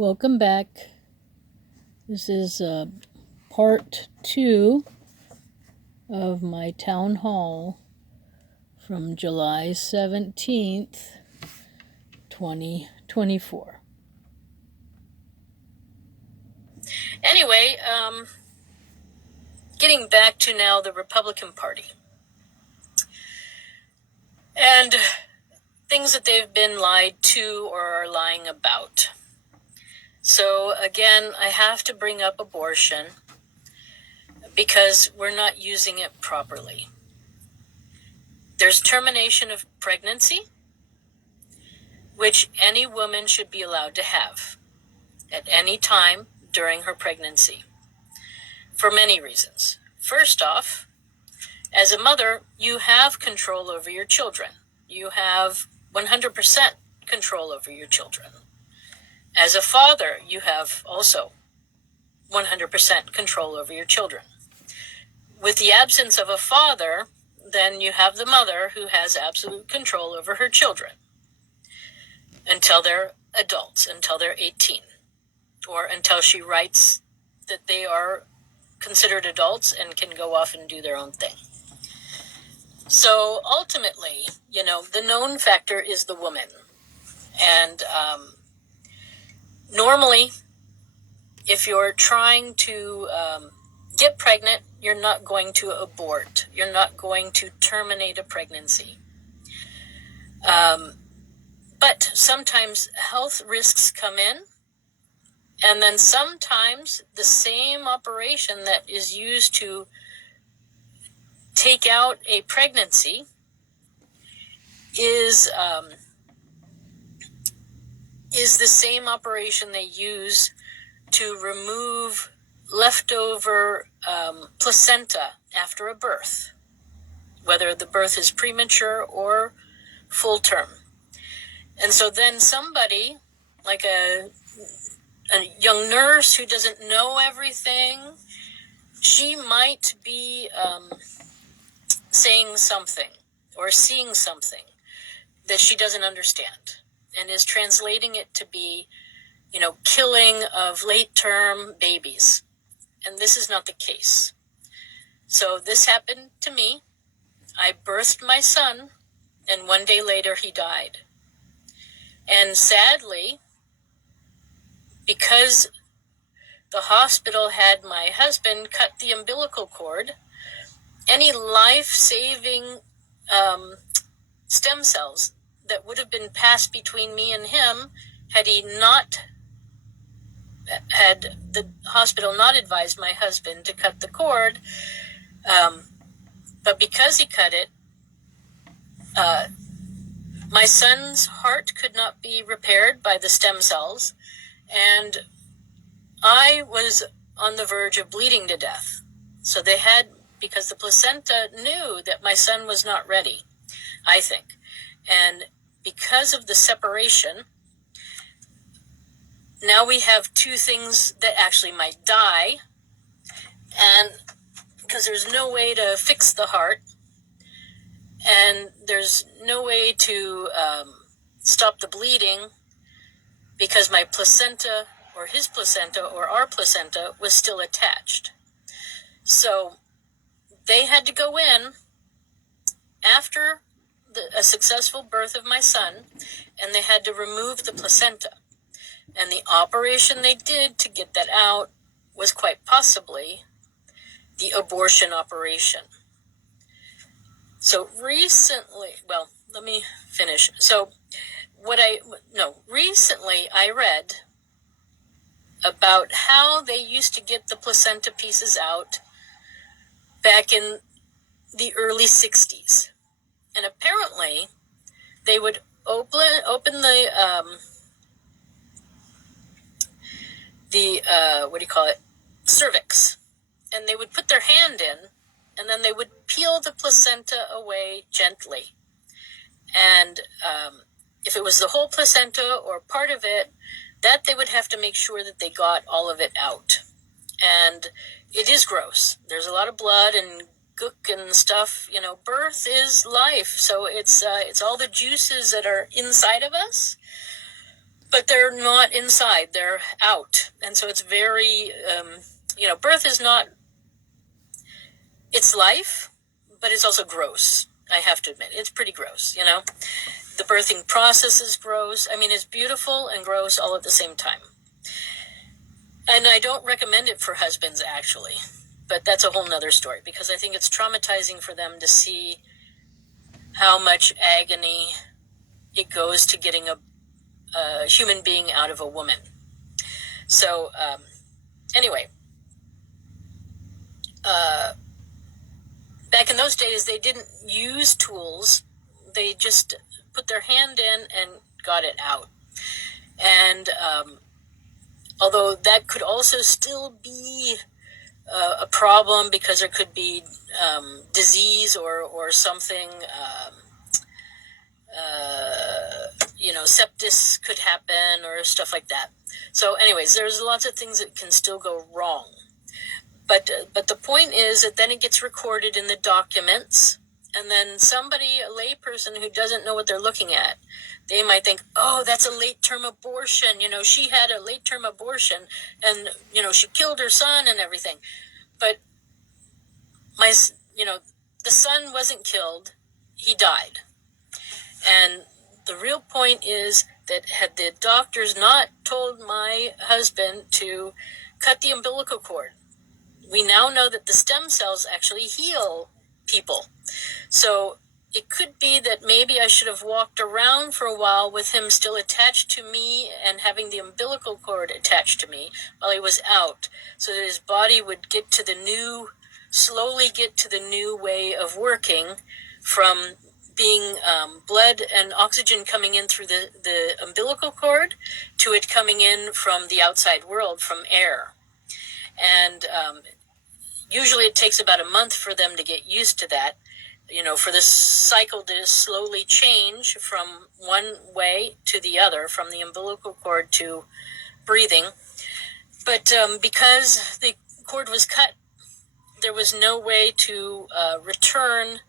Welcome back. This is part 2 of my town hall from July 17th, 2024. Anyway, getting back to now the Republican Party and things that they've been lied to or are lying about. So again, I have to bring up abortion because we're not using it properly. There's termination of pregnancy, which any woman should be allowed to have at any time during her pregnancy, for many reasons. First off, as a mother, you have control over your children. You have 100% control over your children. As a father, you have also 100% control over your children. With the absence of a father, then you have the mother who has absolute control over her children until they're adults, until they're 18, or until she writes that they are considered adults and can go off and do their own thing. So ultimately, the known factor is the woman. And normally, if you're trying to get pregnant, you're not going to abort. You're not going to terminate a pregnancy. But sometimes health risks come in, and then sometimes the same operation that is used to take out a pregnancy is the same operation they use to remove leftover placenta after a birth, whether the birth is premature or full term. And so then somebody, like a young nurse who doesn't know everything, she might be saying something or seeing something that she doesn't understand and is translating it to be, killing of late-term babies. And this is not the case. So this happened to me. I birthed my son, and one day later he died. And sadly, because the hospital had my husband cut the umbilical cord, any life-saving stem cells that would have been passed between me and him had the hospital not advised my husband to cut the cord, but because he cut it, my son's heart could not be repaired by the stem cells, and I was on the verge of bleeding to death. So because the placenta knew that my son was not ready, I think. And because of the separation, now we have two things that actually might die, and because there's no way to fix the heart, and there's no way to stop the bleeding because my placenta or his placenta or our placenta was still attached. So they had to go in after a successful birth of my son, and they had to remove the placenta. And the operation they did to get that out was quite possibly the abortion operation. So recently, let me finish. So recently I read about how they used to get the placenta pieces out back in the early 60s. And apparently they would open the cervix, and they would put their hand in, and then they would peel the placenta away gently. And if it was the whole placenta or part of it, that they would have to make sure that they got all of it out. And it is gross. There's a lot of blood and gook and stuff. Birth is life. So it's all the juices that are inside of us but they're not inside, they're out. And so it's very, birth is not, it's life, but it's also gross. I have to admit, it's pretty gross, The birthing process is gross. I mean, it's beautiful and gross all at the same time. And I don't recommend it for husbands, actually. But that's a whole nother story, because I think it's traumatizing for them to see how much agony it goes to getting a human being out of a woman. So, anyway, back in those days, they didn't use tools. They just put their hand in and got it out. And although that could also still be a problem, because there could be disease or something, sepsis could happen or stuff like that. So anyways, there's lots of things that can still go wrong. But the point is that then it gets recorded in the documents, and then somebody, a layperson who doesn't know what they're looking at, they might think, oh, that's a late-term abortion. She had a late-term abortion, and, she killed her son and everything. But the son wasn't killed. He died. And the real point is that had the doctors not told my husband to cut the umbilical cord, we now know that the stem cells actually heal people. So it could be that maybe I should have walked around for a while with him still attached to me and having the umbilical cord attached to me while he was out, so that his body would slowly get to the new way of working, from being blood and oxygen coming in through the umbilical cord to it coming in from the outside world, from air. And usually it takes about a month for them to get used to that, for the cycle to slowly change from one way to the other, from the umbilical cord to breathing. But because the cord was cut, there was no way to return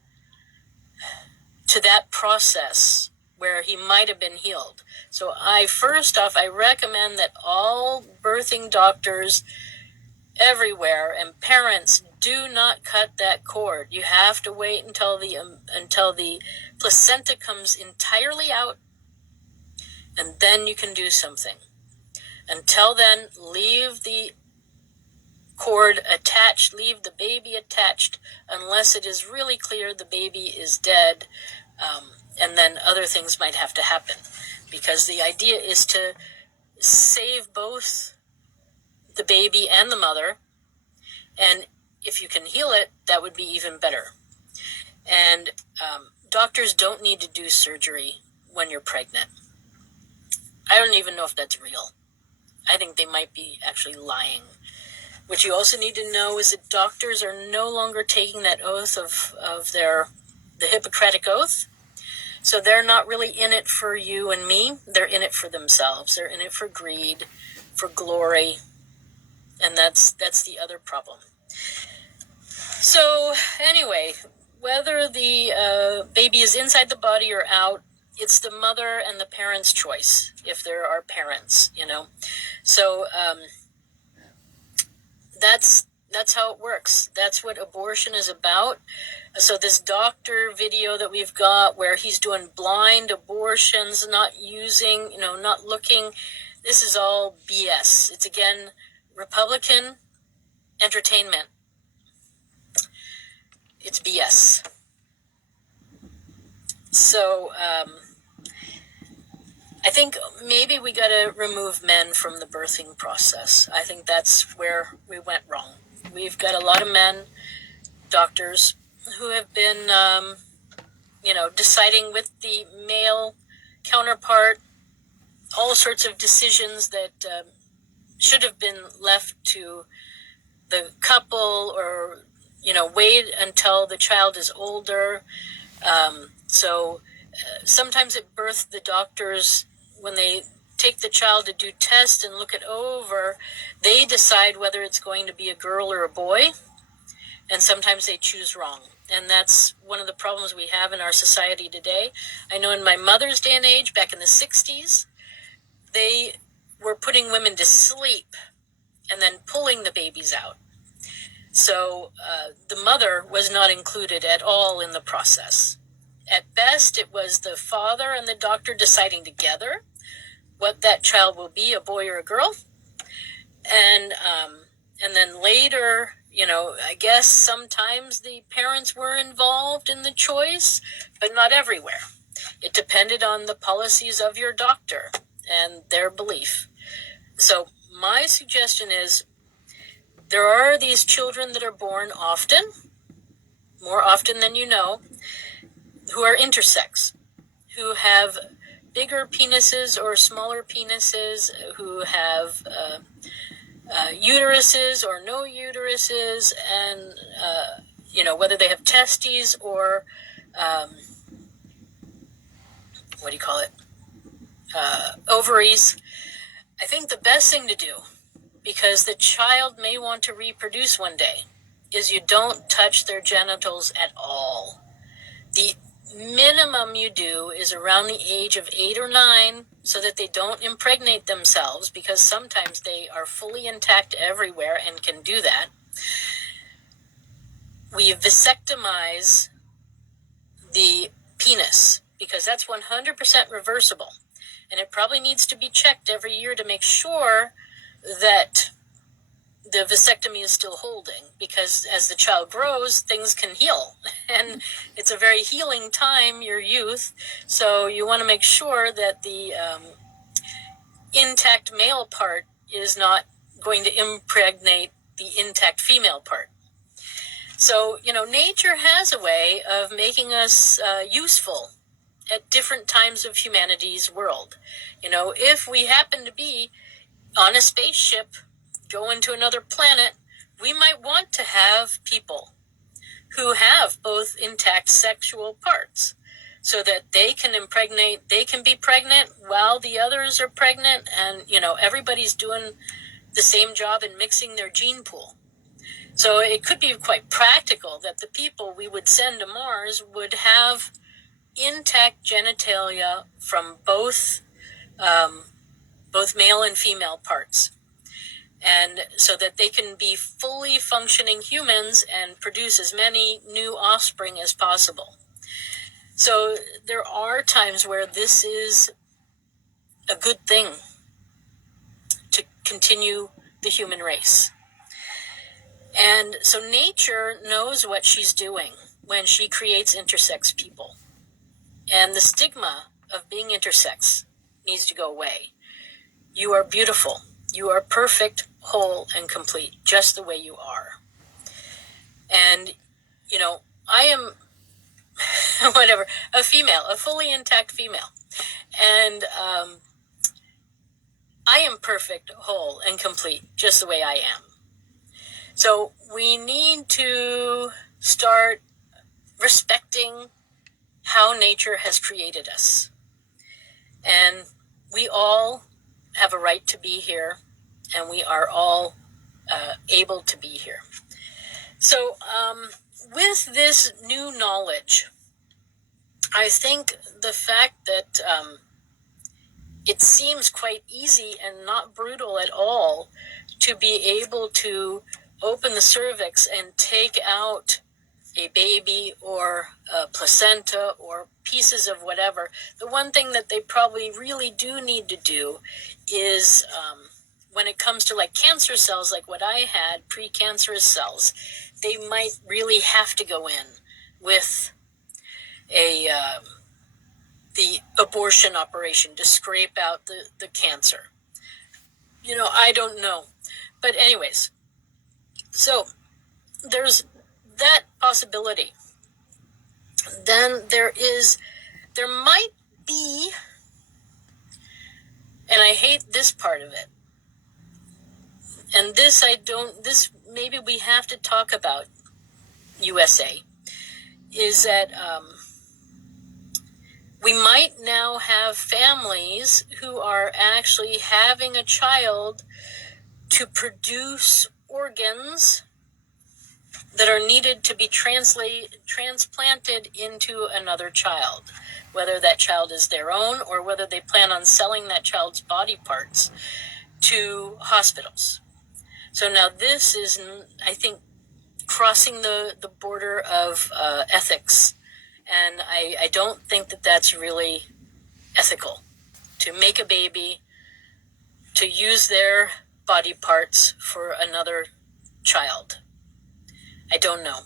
to that process where he might have been healed. So first off, I recommend that all birthing doctors everywhere and parents do not cut that cord. You have to wait until the placenta comes entirely out, and then you can do something. Until then, leave the cord attached, leave the baby attached, unless it is really clear the baby is dead, and then other things might have to happen, because the idea is to save both the baby and the mother, and if you can heal it, that would be even better. And doctors don't need to do surgery when you're pregnant. I don't even know if that's real. I think they might be actually lying. What you also need to know is that doctors are no longer taking that oath of the Hippocratic Oath. So they're not really in it for you and me. They're in it for themselves. They're in it for greed, for glory. And that's the other problem. So anyway, whether the baby is inside the body or out, it's the mother and the parents' choice, if there are parents, So that's how it works. That's what abortion is about. So this doctor video that we've got where he's doing blind abortions, not using, not looking, this is all BS. It's, again, Republican entertainment. It's BS. So I think maybe we got to remove men from the birthing process. I think that's where we went wrong. We've got a lot of men, doctors, who have been, deciding with the male counterpart all sorts of decisions that should have been left to the couple, or, wait until the child is older. Sometimes at birth, the doctors, when they take the child to do tests and look it over, they decide whether it's going to be a girl or a boy, and sometimes they choose wrong. And that's one of the problems we have in our society today. I know in my mother's day and age, back in the 60s, they were putting women to sleep and then pulling the babies out. So the mother was not included at all in the process. At best, it was the father and the doctor deciding together what that child will be, a boy or a girl. And then later, I guess sometimes the parents were involved in the choice, but not everywhere. It depended on the policies of your doctor and their belief. So my suggestion is, there are these children that are born often, more often than you know, who are intersex, who have bigger penises or smaller penises, who have uteruses or no uteruses, and, whether they have testes or, ovaries. I think the best thing to do, because the child may want to reproduce one day, is you don't touch their genitals at all. The minimum you do is around the age of 8 or 9, so that they don't impregnate themselves, because sometimes they are fully intact everywhere and can do that. We vasectomize the penis, because that's 100% reversible. And it probably needs to be checked every year to make sure that the vasectomy is still holding, because as the child grows, things can heal. And it's a very healing time, your youth. So you want to make sure that the intact male part is not going to impregnate the intact female part. So, nature has a way of making us useful at different times of humanity's world. If we happen to be on a spaceship going to another planet, we might want to have people who have both intact sexual parts, so that they can be pregnant while the others are pregnant, and, everybody's doing the same job in mixing their gene pool. So it could be quite practical that the people we would send to Mars would have intact genitalia from both male and female parts, and so that they can be fully functioning humans and produce as many new offspring as possible. So there are times where this is a good thing to continue the human race. And so nature knows what she's doing when she creates intersex people. And the stigma of being intersex needs to go away. You are beautiful. You are perfect, whole, and complete, just the way you are. And, I am, a female, a fully intact female. And I am perfect, whole, and complete, just the way I am. So we need to start respecting how nature has created us. And we all have a right to be here, and we are all able to be here. So with this new knowledge, I think the fact that it seems quite easy and not brutal at all to be able to open the cervix and take out a baby or a placenta or pieces of whatever. The one thing that they probably really do need to do is when it comes to like cancer cells, like what I had, precancerous cells, they might really have to go in with the abortion operation to scrape out the cancer. I don't know. But anyways, so there's that possibility. Then there might be, and I hate this part of it, and this maybe we have to talk about, USA, is that we might now have families who are actually having a child to produce organs that are needed to be transplanted into another child. whether that child is their own or whether they plan on selling that child's body parts to hospitals. So now this is, I think, crossing the border of ethics. And I don't think that that's really ethical, to make a baby, to use their body parts for another child. I don't know.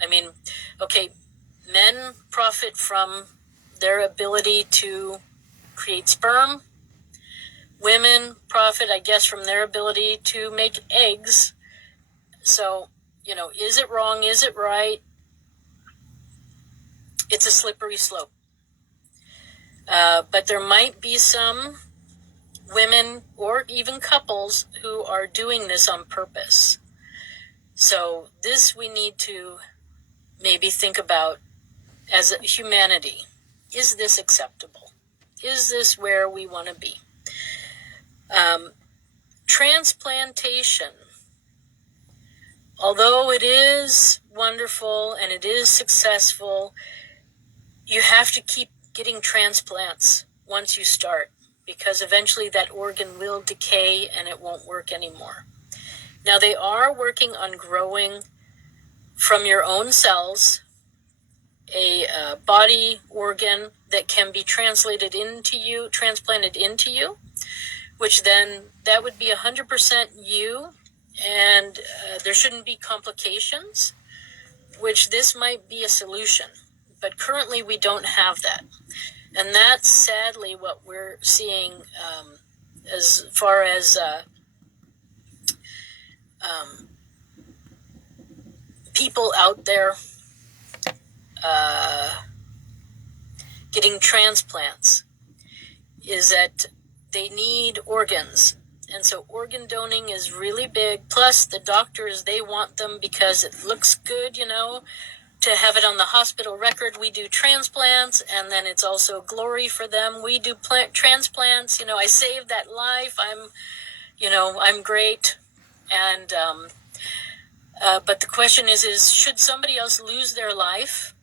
I mean, okay, men profit from their ability to create sperm. Women profit, I guess, from their ability to make eggs. So, is it wrong? Is it right? It's a slippery slope. But there might be some women or even couples who are doing this on purpose. So this we need to maybe think about as a humanity. Is this acceptable? Is this where we want to be? Transplantation, although it is wonderful and it is successful, you have to keep getting transplants once you start, because eventually that organ will decay and it won't work anymore. Now, they are working on growing from your own cells a body organ that can be transplanted into you, which then that would be 100% you, and there shouldn't be complications, which this might be a solution. But currently we don't have that. And that's sadly what we're seeing as far as people out there getting transplants, is that they need organs. And so organ donating is really big. Plus the doctors, they want them because it looks good, to have it on the hospital record. We do transplants, and then it's also glory for them. We do transplants. I saved that life. I'm great. And but the question is should somebody else lose their life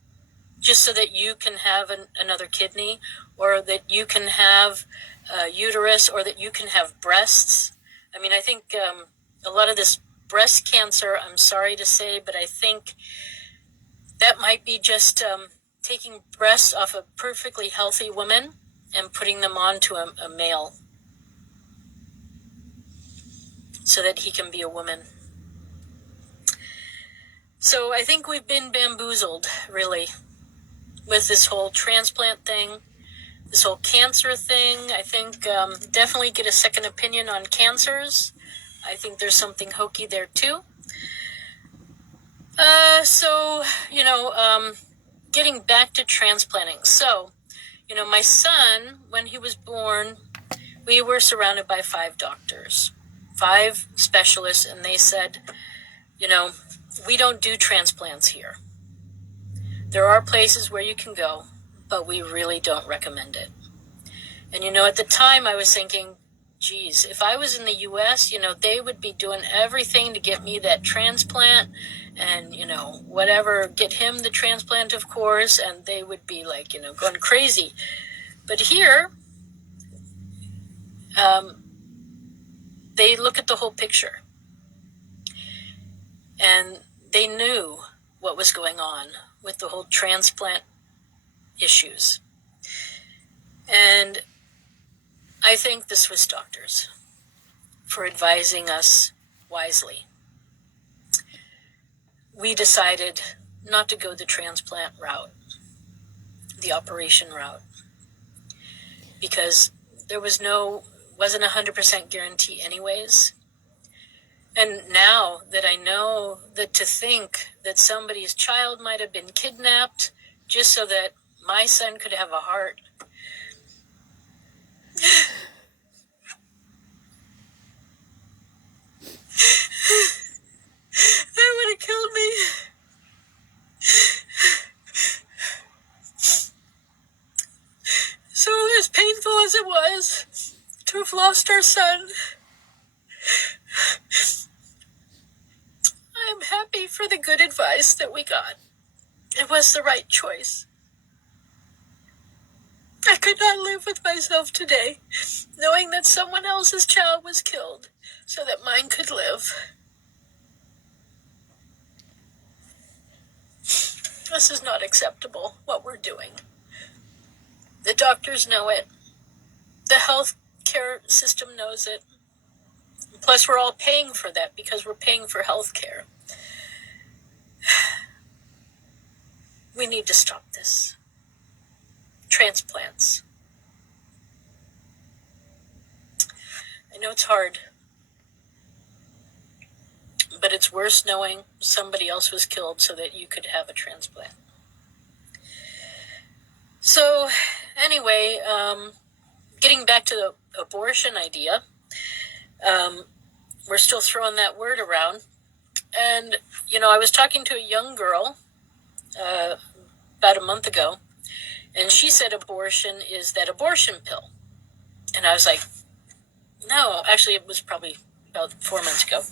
just so that you can have another kidney, or that you can have a uterus, or that you can have breasts? I mean, I think a lot of this breast cancer, I'm sorry to say, but I think that might be just taking breasts off a perfectly healthy woman and putting them onto a male so that he can be a woman. So I think we've been bamboozled, really, with this whole transplant thing, this whole cancer thing. I think definitely get a second opinion on cancers. I think there's something hokey there too. Getting back to transplanting. So, my son, when he was born, we were surrounded by 5 doctors, 5 specialists, and they said, we don't do transplants here. There are places where you can go, but we really don't recommend it. And, at the time I was thinking, geez, if I was in the U.S., they would be doing everything to get me that transplant and, whatever, get him the transplant, of course, and they would be like, going crazy. But here, they look at the whole picture. And they knew what was going on with the whole transplant issues. And I thank the Swiss doctors for advising us wisely. We decided not to go the transplant route, the operation route, because there wasn't 100% guarantee anyways. And now that I know that, to think that somebody's child might have been kidnapped just so that my son could have a heart, that would have killed me. So as painful as it was to have lost our son, I'm happy for the good advice that we got. It was the right choice. I could not live with myself today, knowing that someone else's child was killed so that mine could live. This is not acceptable, what we're doing. The doctors know it. The health care system knows it. Plus, we're all paying for that because we're paying for health care. We need to stop this. Transplants. I know it's hard, but it's worse knowing somebody else was killed so that you could have a transplant. So, anyway, getting back to the abortion idea, we're still throwing that word around. And, I was talking to a young girl about a month ago, and she said abortion is that abortion pill. And I was like, no, actually it was probably about 4 months ago.